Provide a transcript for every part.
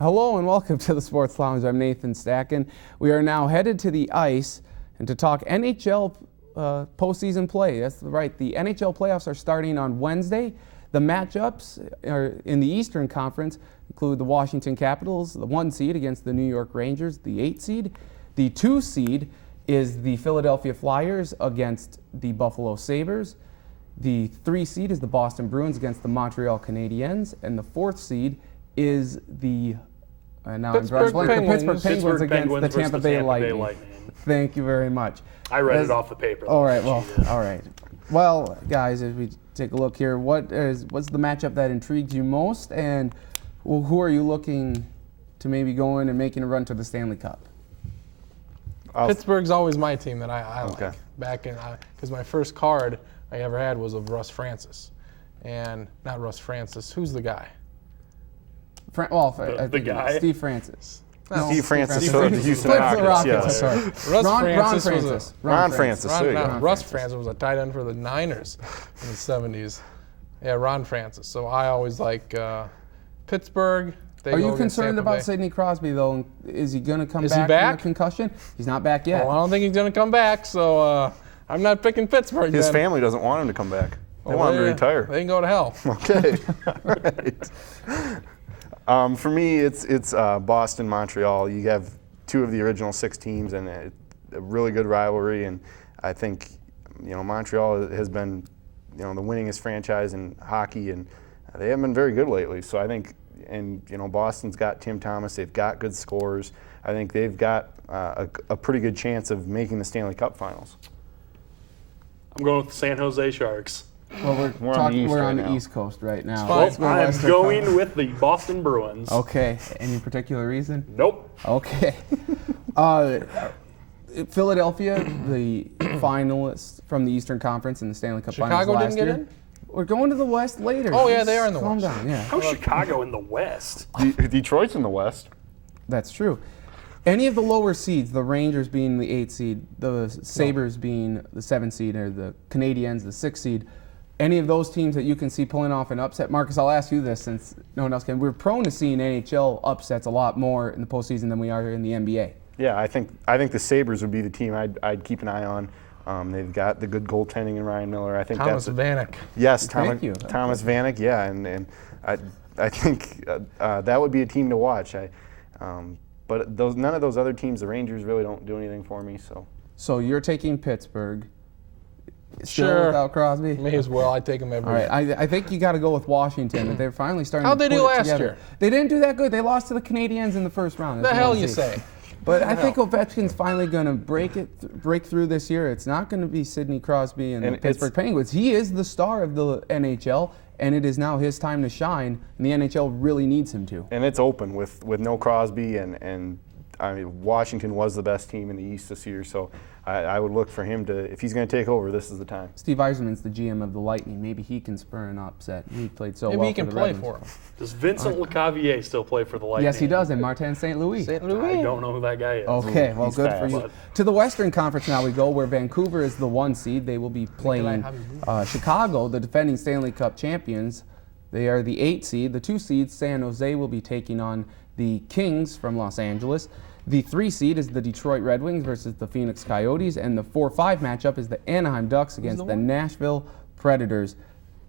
Hello and welcome to the Sports Lounge. I'm Nathan Stacken. We are now headed to the ice and to talk NHL postseason play. That's right. The NHL playoffs are starting on Wednesday. The matchups are in the Eastern Conference include the Washington Capitals, the 1 seed against the New York Rangers, the 8 seed. The 2 seed is the Philadelphia Flyers against the Buffalo Sabres. The 3 seed is the Boston Bruins against the Montreal Canadiens, and the 4th seed is the Pittsburgh Penguins against the Tampa Bay Lightning. Thank you very much. I read it off the paper. All right. Well, guys, as we take a look here, what's the matchup that intrigues you most, and who are you looking to maybe go in and making a run to the Stanley Cup? Pittsburgh's always my team that I like. Okay. Back in, because my first card I ever had was of Russ Francis, and not Russ Francis. Who's the guy? The guy? Steve Francis. No, Steve Francis for the Houston Rockets. Yes. Ron Francis. Russ Francis was a tight end for the Niners in the 70s. Yeah, Ron Francis. So I always like Pittsburgh. Are you concerned about Sidney Crosby, though? Is he going to come back from the concussion? He's not back yet. Well, I don't think he's going to come back, so I'm not picking Pittsburgh. His family doesn't want him to come back. They want him to retire. They can go to hell. Okay. All right. For me, it's Boston, Montreal. You have 2 of the original 6 teams, and a really good rivalry. And I think Montreal has been the winningest franchise in hockey, and they haven't been very good lately. So I think, and Boston's got Tim Thomas. They've got good scorers. I think they've got a pretty good chance of making the Stanley Cup Finals. I'm going with the San Jose Sharks. Well, we're on the East Coast right now. Well, I'm going with the Boston Bruins. Okay. Any particular reason? Nope. Okay. Philadelphia, the finalists from the Eastern Conference in the Stanley Cup Finals last year. Chicago didn't get in? We're going to the West later. Oh, yeah, they are in the Calm West. down, yeah. How's Chicago in the West? Detroit's in the West. That's true. Any of the lower seeds, the Rangers being the 8 seed, the Sabres being the 7 seed, or the Canadiens, the 6 seed, any of those teams that you can see pulling off an upset? Marcus, I'll ask you this since no one else can. We're prone to seeing NHL upsets a lot more in the postseason than we are in the NBA. Yeah, I think the Sabres would be the team I'd keep an eye on. They've got the good goaltending in Ryan Miller. I think Thomas Vanek. Yes, Thank you. Thomas Vanek. Yeah, and I think that would be a team to watch. But none of those other teams, the Rangers really don't do anything for me. So you're taking Pittsburgh. Sure. Without Crosby? May as well. I take them every All right. I think you got to go with Washington. They're finally starting How'd to they put do it last together. year? They didn't do that good. They lost to the Canadiens in the first round. The hell you say? But I think Ovechkin's finally going to break through this year. It's not going to be Sidney Crosby and the Pittsburgh Penguins. He is the star of the NHL, and it is now his time to shine, and the NHL really needs him to. And it's open with no Crosby, and I mean, Washington was the best team in the East this year, so I would look for him to, if he's going to take over, this is the time. Steve Yzerman's the GM of the Lightning. Maybe he can spur an upset. He played so well Maybe he for can the play Red for Wings. him. Does Vincent LeCavier still play for the Lightning? Yes, he does, and Martin St. Louis. St. Louis. I don't know who that guy is. Okay, well, He's good fast. for you. To the Western Conference now we go, where Vancouver is the 1 seed. They will be playing Chicago, the defending Stanley Cup champions. They are the 8 seed. The 2 seeds, San Jose, will be taking on the Kings from Los Angeles. The 3 seed is the Detroit Red Wings versus the Phoenix Coyotes, and the 4-5 matchup is the Anaheim Ducks against the Nashville Predators.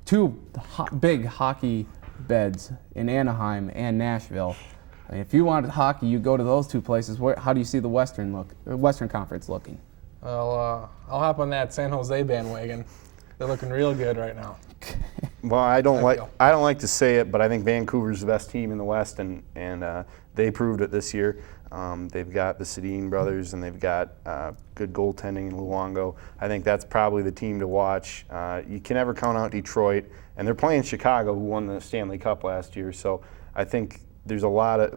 2 big hockey beds in Anaheim and Nashville. If you wanted hockey, you go to those 2 places. How do you see the Western Conference looking? Well, I'll hop on that San Jose bandwagon. They're looking real good right now. Well, I don't like to say it, but I think Vancouver's the best team in the West, and they proved it this year. They've got the Sedin brothers, and they've got good goaltending in Luongo. I think that's probably the team to watch. You can never count out Detroit, and they're playing Chicago, who won the Stanley Cup last year. So I think there's a lot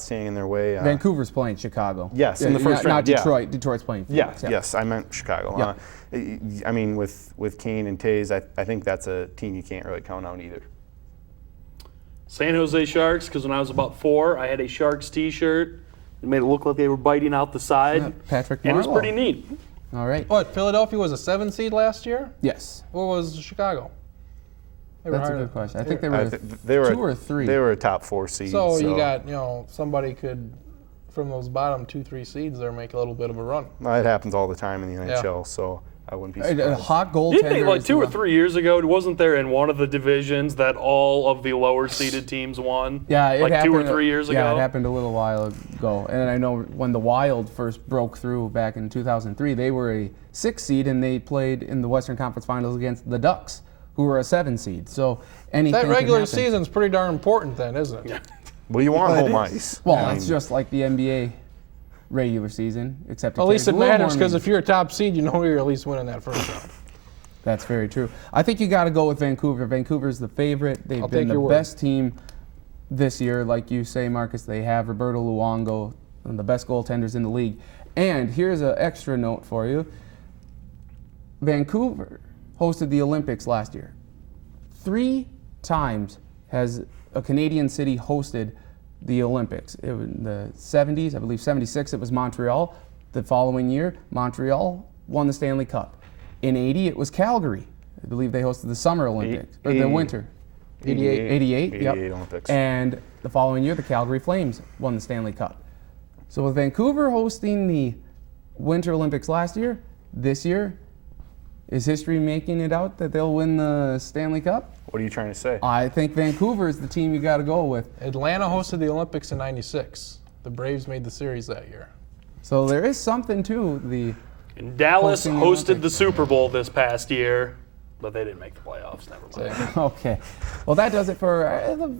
standing in their way. Vancouver's playing Chicago. Yes, in the first round. Not Detroit. Yeah. Detroit's playing Phoenix. Yes, I meant Chicago. Yeah. I mean, with Kane and Taves, I think that's a team you can't really count out either. San Jose Sharks, because when I was about 4, I had a Sharks T-shirt. It made it look like they were biting out the side. Yeah, Patrick and Marleau. it was pretty neat. All right. What, Philadelphia was a 7 seed last year? Yes. What was Chicago? That's a good question. I think they they were 2 or 3. They were a top 4 seed. So you got, somebody could, from those bottom 2-3 seeds there, make a little bit of a run. It happens all the time in the NHL, so I wouldn't be surprised. A hot goaltender. Didn't they, like 2 or 3 years ago, wasn't there in one of the divisions that all of the lower seeded teams won? Yeah, it like happened 2 or 3 years ago? Yeah, it happened a little while ago. And I know when the Wild first broke through back in 2003, they were a 6 seed and they played in the Western Conference Finals against the Ducks, who were a 7 seed. So anything That regular can happen. season's pretty darn important then, isn't it? Yeah. Well, you want home ice. Well, it's just like the NBA regular season, except At least it matters because if you're a top seed, you're at least winning that first round. That's very true. I think you got to go with Vancouver. Vancouver's the favorite. They've been the best team this year, like you say, Marcus. They have Roberto Luongo, one of the best goaltenders in the league. And here's an extra note for you. Vancouver hosted the Olympics last year. 3 times has a Canadian city hosted the Olympics. It was in the 70s, I believe 76, it was Montreal. The following year, Montreal won the Stanley Cup. In 80, it was Calgary. I believe they hosted the Summer Olympics, or the winter. 88, yep. Olympics. And the following year, the Calgary Flames won the Stanley Cup. So with Vancouver hosting the Winter Olympics last year, this year, is history making it out that they'll win the Stanley Cup? What are you trying to say? I think Vancouver is the team you got to go with. Atlanta hosted the Olympics in '96. The Braves made the series that year. So there is something to the. And Dallas Hosting the hosted the Olympics. Super Bowl this past year, but they didn't make the playoffs. Never mind. Okay. Well, that does it for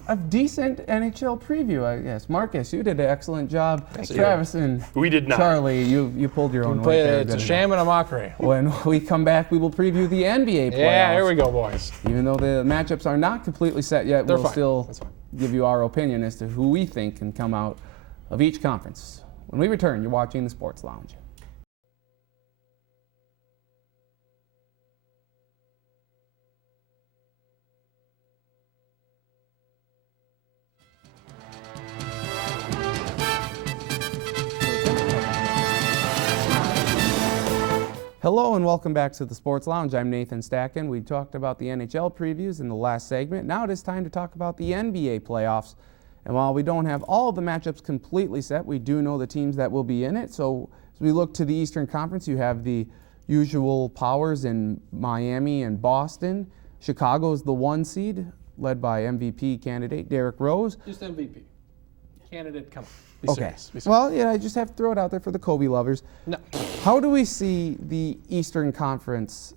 a decent NHL preview, I guess. Marcus, you did an excellent job. Travis and We did not. Charlie, you pulled your own weight Play there. it's a Good sham and a mockery. When we come back, we will preview the NBA playoffs. Yeah, here we go, boys. Even though the matchups are not completely set yet, They're we'll fine. still That's fine. give you our opinion as to who we think can come out of each conference. When we return, you're watching the Sports Lounge. Hello and welcome back to the Sports Lounge. I'm Nathan Stacken. We talked about the NHL previews in the last segment. Now it is time to talk about the NBA playoffs. And while we don't have all of the matchups completely set, we do know the teams that will be in it. So as we look to the Eastern Conference, you have the usual powers in Miami and Boston. Chicago is the 1 seed, led by MVP candidate Derrick Rose. Just MVP. Candidate, come on. Be Okay. serious. Be serious. Well, yeah, I just have to throw it out there for the Kobe lovers. No. How do we see the Eastern Conference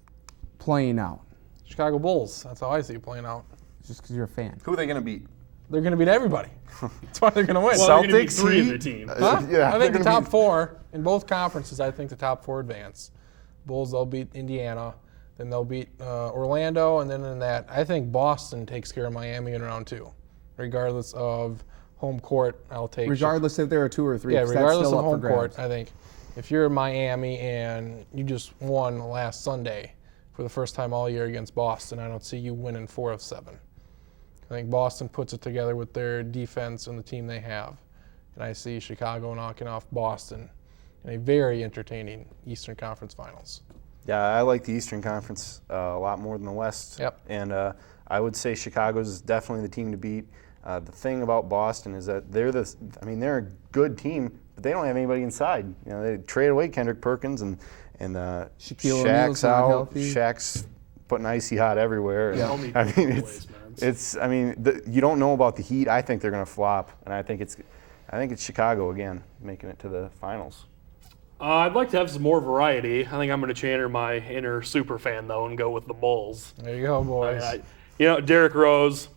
playing out? Chicago Bulls. That's how I see it playing out. Just because you're a fan. Who are they going to beat? They're going to beat everybody. That's why they're going to win. Well, they're gonna beat Celtics, 3 of Heat? the team. Huh? Yeah, I they're think the gonna top be- 4 in both conferences. I think the top 4 advance. Bulls, they'll beat Indiana, then they'll beat Orlando, and then in that, I think Boston takes care of Miami in round 2, regardless of home court. I'll take. Regardless if there are 2 or 3. Yeah, 'cause that's regardless still of up for home court, grabs. I think if you're Miami and you just won last Sunday for the first time all year against Boston, I don't see you winning 4 of 7. I think Boston puts it together with their defense and the team they have. And I see Chicago knocking off Boston in a very entertaining Eastern Conference Finals. Yeah, I like the Eastern Conference a lot more than the West. Yep. And I would say Chicago's definitely the team to beat. The thing about Boston is that they're a good team, but they don't have anybody inside. You know, they traded away Kendrick Perkins and Shaquille O'Neal's Shaq's not out. healthy. Shaq's putting icy hot everywhere. Yeah. And, I mean, you don't know about the Heat. I think they're going to flop, and I think it's Chicago again making it to the finals. I'd like to have some more variety. I think I'm going to channel my inner super fan, though, and go with the Bulls. There you go, boys. Derrick Rose,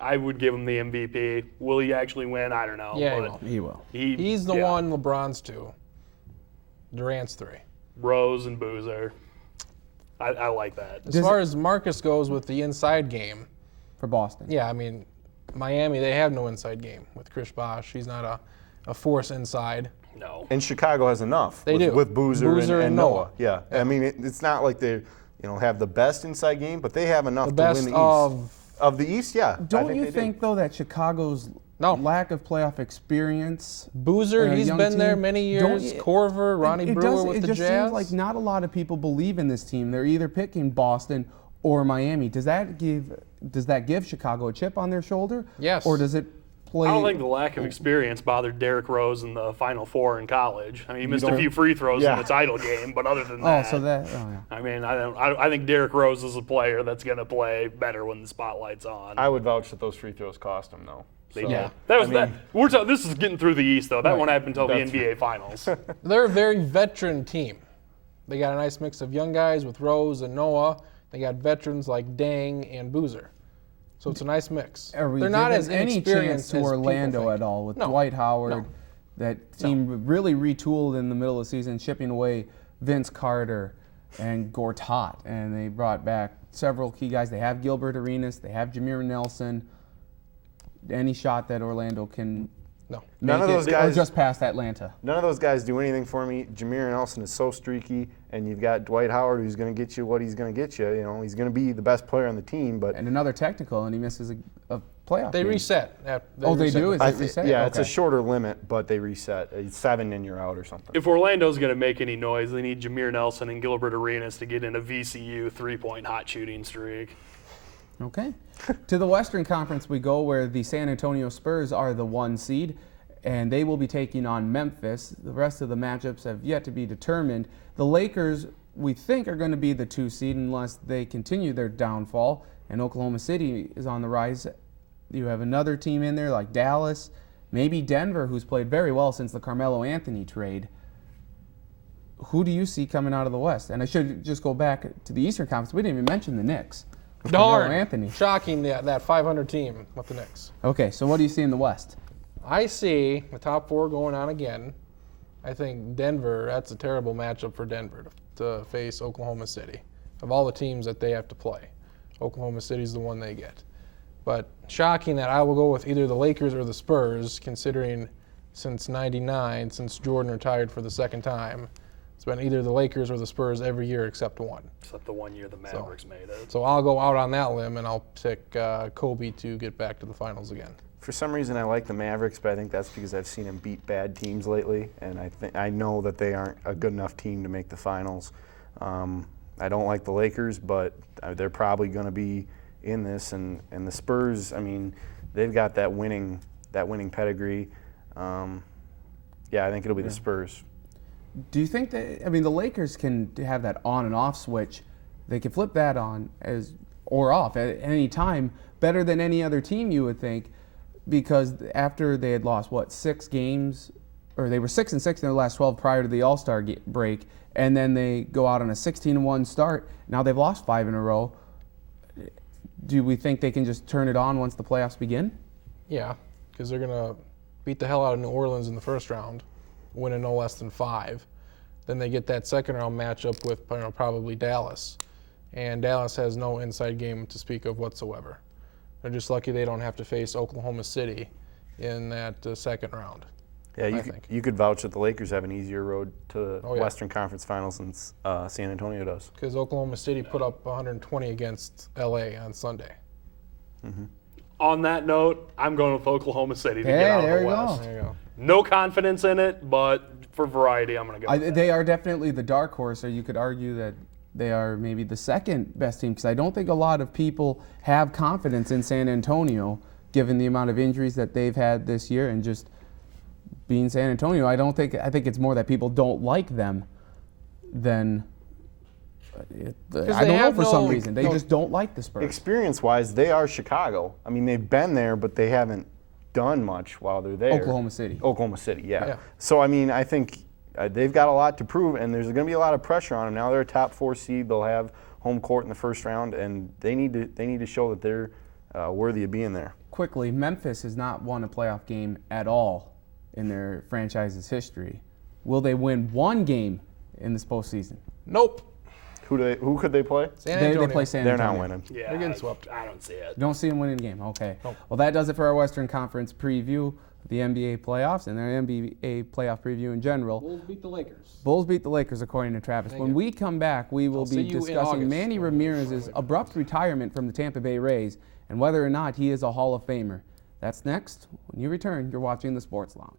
I would give him the MVP. Will he actually win? I don't know. Yeah, he but will. He will. He's the one, LeBron's 2. Durant's 3. Rose and Boozer. I like that. As far as Marcus goes with the inside game, For Boston. yeah, I mean, Miami, they have no inside game with Chris Bosh. He's not a force inside. No. And Chicago has enough. They with, do. with Boozer and Noah. Noah. Yeah. I mean, it's not like they have the best inside game, but they have enough The to best win the East. of Of the East, yeah. Don't I you they think, do. though, that Chicago's lack of playoff experience. Boozer, and a he's young been there team, many don't years. you- Corver, Ronnie Brewer with it the just Jazz. seems like not a lot of people believe in this team. They're either picking Boston or Miami. Does that give does that give Chicago a chip on their shoulder? Yes. Or does it play? I don't think the lack of experience bothered Derrick Rose in the Final Four in college. I mean, he missed a few free throws in the title game, but other than that, I mean, I think Derrick Rose is a player that's going to play better when the spotlight's on. I would vouch that those free throws cost him, though. Yeah, this is getting through the East, though. That won't happen until the NBA Finals. They're a very veteran team. They got a nice mix of young guys with Rose and Noah. They got veterans like Dang and Boozer. So it's a nice mix. Are we They're not giving as any inexperienced chance to as Orlando people at think. all with No. Dwight Howard? No. That team really retooled in the middle of the season, shipping away Vince Carter and Gortat, and they brought back several key guys. They have Gilbert Arenas, they have Jameer Nelson. Any shot that Orlando can None of those or guys just past Atlanta. None of those guys do anything for me. Jameer Nelson is so streaky, and you've got Dwight Howard who's going to get you what he's going to get you. You know, he's going to be the best player on the team, but And another technical, and he misses a playoff They game. reset. They do? Is it reset? Yeah, it's a Okay. shorter limit, but they reset. It's 7 and you're out or something. If Orlando's going to make any noise, they need Jameer Nelson and Gilbert Arenas to get in a VCU three-point hot shooting streak. Okay. To the Western Conference we go, where the San Antonio Spurs are the 1 seed, and they will be taking on Memphis. The rest of the matchups have yet to be determined. The Lakers, we think, are going to be the 2 seed unless they continue their downfall, and Oklahoma City is on the rise. You have another team in there like Dallas, maybe Denver, who's played very well since the Carmelo Anthony trade. Who do you see coming out of the West? And I should just go back to the Eastern Conference. We didn't even mention the Knicks. Darn. Anthony. Shocking that 500 team with the Knicks. Okay, so what do you see in the West? I see the top 4 going on again. I think Denver, that's a terrible matchup for Denver to face Oklahoma City. Of all the teams that they have to play, Oklahoma City's the one they get. But shocking that I will go with either the Lakers or the Spurs, considering since '99, since Jordan retired for the 2nd time, it's been either the Lakers or the Spurs every year except one. Except the 1 year the Mavericks made it. So I'll go out on that limb and I'll pick Kobe to get back to the finals again. For some reason, I like the Mavericks, but I think that's because I've seen them beat bad teams lately, and I know that they aren't a good enough team to make the finals. I don't like the Lakers, but they're probably going to be in this, and the Spurs. I mean, they've got that winning pedigree. Yeah, I think it'll be the Spurs. Do you think that, I mean, the Lakers can have that on and off switch? They can flip that on or off at any time better than any other team, you would think, because after they had lost, 6 games, or they were 6-6 in their last 12 prior to the All-Star break, and then they go out on a 16-1 start. Now they've lost 5 in a row. Do we think they can just turn it on once the playoffs begin? Yeah, because they're going to beat the hell out of New Orleans in the first round, winning no less than 5. Then they get that second round matchup with probably Dallas. And Dallas has no inside game to speak of whatsoever. They're just lucky they don't have to face Oklahoma City in that second round. Yeah, you could vouch that the Lakers have an easier road to Oh, yeah. Western Conference Finals than San Antonio does. Because Oklahoma City put up 120 against LA on Sunday. On that note, I'm going with Oklahoma City to Hey, get out there of the you West. go. There you go. No confidence in it, but for variety, I'm going to go with that. They are definitely the dark horse, or you could argue that they are maybe the second best team, because I don't think a lot of people have confidence in San Antonio, given the amount of injuries that they've had this year and just being San Antonio. I think it's more that people don't like them than I don't know for some reason. They just don't like the Spurs. Experience-wise, they are Chicago. I mean, they've been there, but they haven't done much while they're there. Oklahoma City. Oklahoma City, yeah. Yeah. So, I mean, I think they've got a lot to prove, and there's going to be a lot of pressure on them. Now they're a top 4 seed. They'll have home court in the first round, and they need to show that they're worthy of being there. Quickly, Memphis has not won a playoff game at all in their franchise's history. Will they win one game in this postseason? Nope. Who could they play? San They Antonio. play San They're Antonio. not winning. Yeah, They're getting swept. I don't see it. Don't see them winning a game. Okay. Nope. Well, that does it for our Western Conference preview, the NBA playoffs, and their NBA playoff preview in general. Bulls beat the Lakers. Bulls beat the Lakers, according to Travis. Thank When you. we come back, we will see be you in discussing August. Manny Ramirez's abrupt retirement from the Tampa Bay Rays and whether or not he is a Hall of Famer. That's next. When you return, you're watching the Sports Lounge.